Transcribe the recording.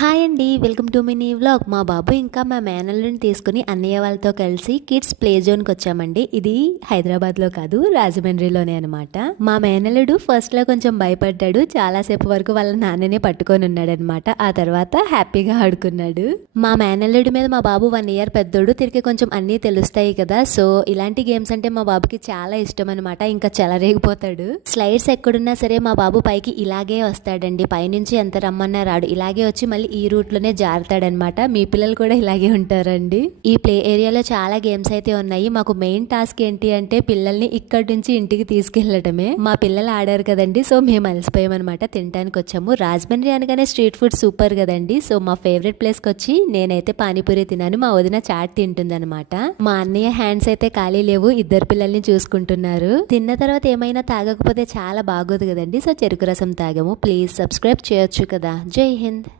Hi అండి, welcome to mini vlog. మా బాబు ఇంకా మా మేనల్లుని తీసుకుని అన్నయ్య వాళ్ళతో కలిసి కిడ్స్ ప్లే జోన్కి వచ్చామండి. ఇది హైదరాబాద్లో కాదు, రాజమండ్రిలోనే అనమాట. మా మేనల్లుడు ఫస్ట్లో కొంచెం భయపడ్డాడు. చాలాసేపు వరకు వాళ్ళ నాన్ననే పట్టుకొని ఉన్నాడనమాట. ఆ తర్వాత హ్యాపీగా ఆడుకున్నాడు. మా మేనల్లుడి మీద మా బాబు 1 year పెద్దోడు. తిరిగి కొంచెం అన్నీ తెలుస్తాయి కదా, సో ఇలాంటి గేమ్స్ అంటే మా బాబుకి చాలా ఇష్టం అనమాట. ఇంకా చెలరేగిపోతాడు. స్లైడ్స్ ఎక్కడున్నా సరే మా బాబు పైకి ఇలాగే వస్తాడండి. పైనుంచి ఎంత రమ్మన్నా రాడు, ఇలాగే వచ్చి మళ్ళీ ఈ రూట్ లోనే జారుతాడనమాట. మీ పిల్లలు కూడా ఇలాగే ఉంటారండి. ఈ ప్లే ఏరియాలో చాలా గేమ్స్ అయితే ఉన్నాయి. మాకు మెయిన్ టాస్క్ ఏంటి అంటే పిల్లల్ని ఇక్కడి నుంచి ఇంటికి తీసుకెళ్లడమే. మా పిల్లలు ఆడారు కదండి, సో మేము అలసిపోయామన్నమాట. తినడానికి వచ్చాము. రాజమండ్రి అనగానే స్ట్రీట్ ఫుడ్ సూపర్ కదండి. సో మా ఫేవరెట్ ప్లేస్ కి వచ్చి నేనైతే పానీపూరి తిన్నాను. మా వదిన చాట్ తింటుందన్నమాట. మా అన్నయ్య హ్యాండ్స్ అయితే ఖాళీ లేవు, ఇద్దరు పిల్లల్ని చూసుకుంటున్నారు. తిన్న తర్వాత ఏమైనా తాగకపోతే చాలా బాగోదు కదండి, సో చెరుకు రసం తాగాము. ప్లీజ్ సబ్స్క్రైబ్ చేయొచ్చు కదా. జై హింద్.